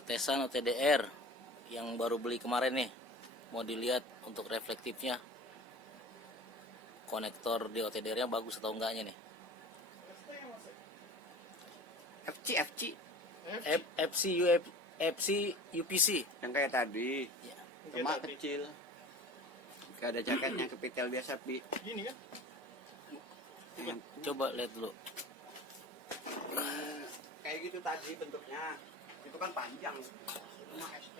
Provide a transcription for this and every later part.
Pengetesan OTDR yang baru beli kemarin nih, mau dilihat untuk reflektifnya, konektor di OTDR nya bagus atau enggaknya nih. FC UPC yang kayak tadi, ya. cuma kecil, gak ada jaketnya, kepitel biasa pi. Gini kan? Coba lihat dulu. Kayak gitu tadi bentuknya, itu kan panjang, cuma ST.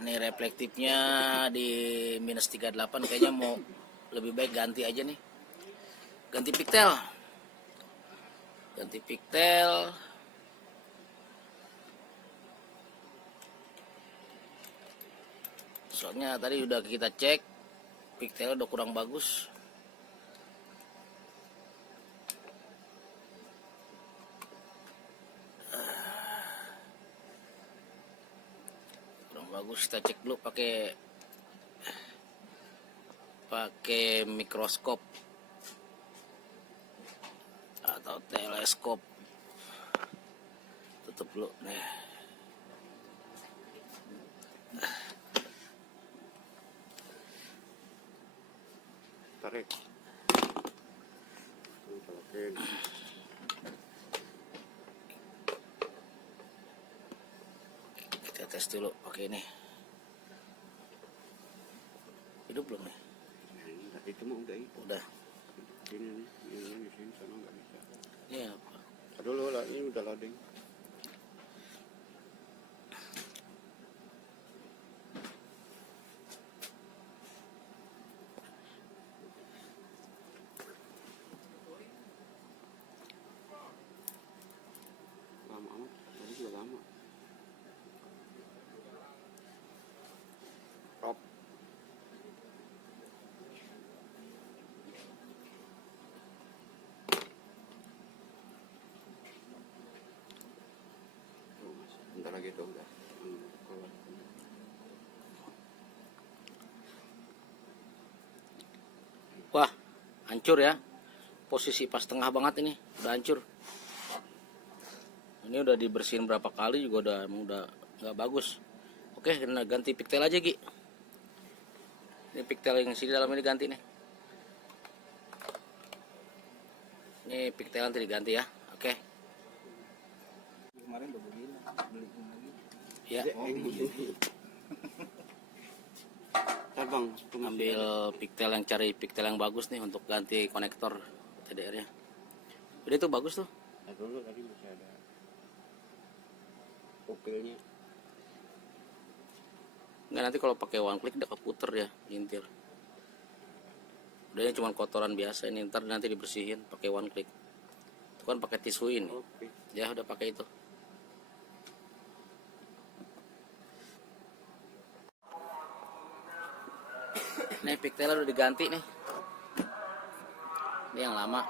Ini reflektifnya di minus 38, kayaknya mau lebih baik ganti aja nih. Ganti piktel. Soalnya tadi udah kita cek, piktelnya udah kurang bagus. Kita cek dulu pakai mikroskop atau teleskop. Tutup dulu nih. Tarik. Kita tes dulu pakai ini. Hidup belum nih? Itu mah udah itu. Udah. Ini di sini sana nggak bisa. Iya apa? Dulu lah, ini udah loading. Lama amat, tadi juga lama. Prop. Bentar lagi tuh udah. Wah, hancur ya. Posisi pas tengah banget ini, udah hancur. Ini udah dibersihin berapa kali juga udah nggak bagus. Oke, kita ganti piktel aja, Gi. Ini piktel yang sini dalam ini ganti nih. Ini piktel nanti diganti ya. Oke. Kemarin udah beli lagi. Ya. Bang, Ambil piktel cari piktel yang bagus nih untuk ganti konektor TDR-nya. Udah itu bagus tuh. Nah, dulu tadi masih ada pupilnya. Nggak, nanti kalau pakai one click udah keputer ya, ngintir. Udah ini cuma kotoran biasa, ini ntar nanti dibersihin pakai one click. Itu kan pakai tisu ini. Oke. Ya udah pakai itu. Nih piktelnya udah diganti nih. Ini yang lama.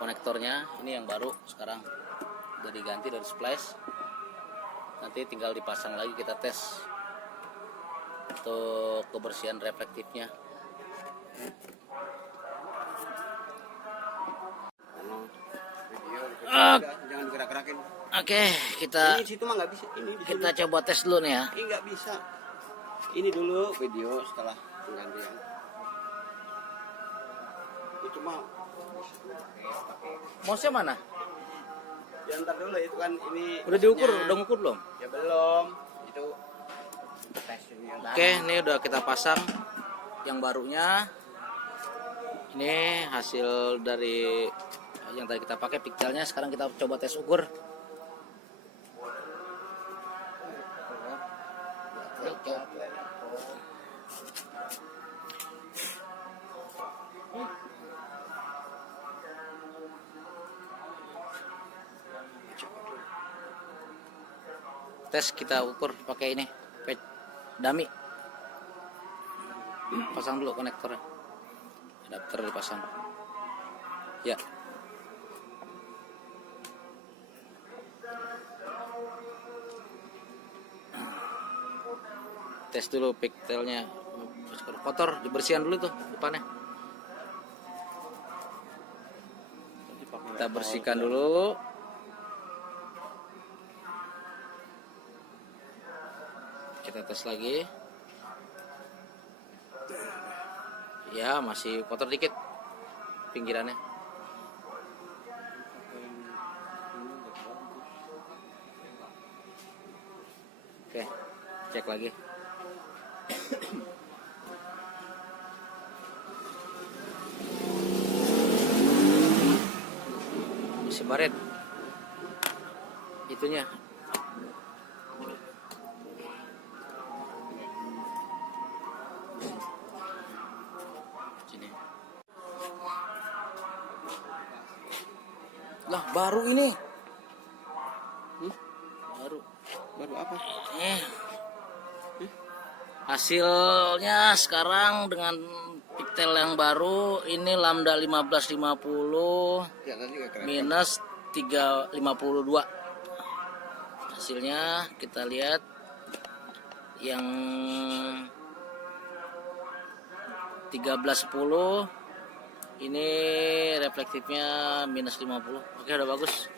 Konektornya ini yang baru sekarang udah diganti dari splash. Nanti tinggal dipasang lagi, kita tes untuk kebersihan reflektifnya. Jangan digerak-gerakin. Oke, kita Ini situ mah nggak bisa. Ini di kita sini. coba tes dulu nih ya. Ini nggak bisa. Ini dulu video setelah penggantian. Itu mah Mouse-nya mana? ya ntar dulu itu kan ini. Udah diukur, maksudnya- udah ngukur belum? Ya belum. Itu tes ini yang Oke, ini udah kita pasang yang barunya. Ini hasil dari yang tadi kita pakai piktelnya. Sekarang kita coba tes ukur. Tes kita ukur pakai ini dummy. Pasang dulu konektornya. Adapter dipasang. Ya. Tes dulu piktelnya. Kotor, dibersihan dulu tuh depannya. Kita bersihkan dulu. Kita tes lagi. Ya, masih kotor dikit pinggirannya. Oke, cek lagi. Masih baret itunya. Sini. Lah, baru ini. Baru. Baru apa? Hasilnya sekarang dengan pigtail yang baru ini lambda 1550 Ya tadi nggak keren. minus 352. Hasilnya kita lihat yang 1310 ini reflektifnya minus 50. Oke, udah bagus.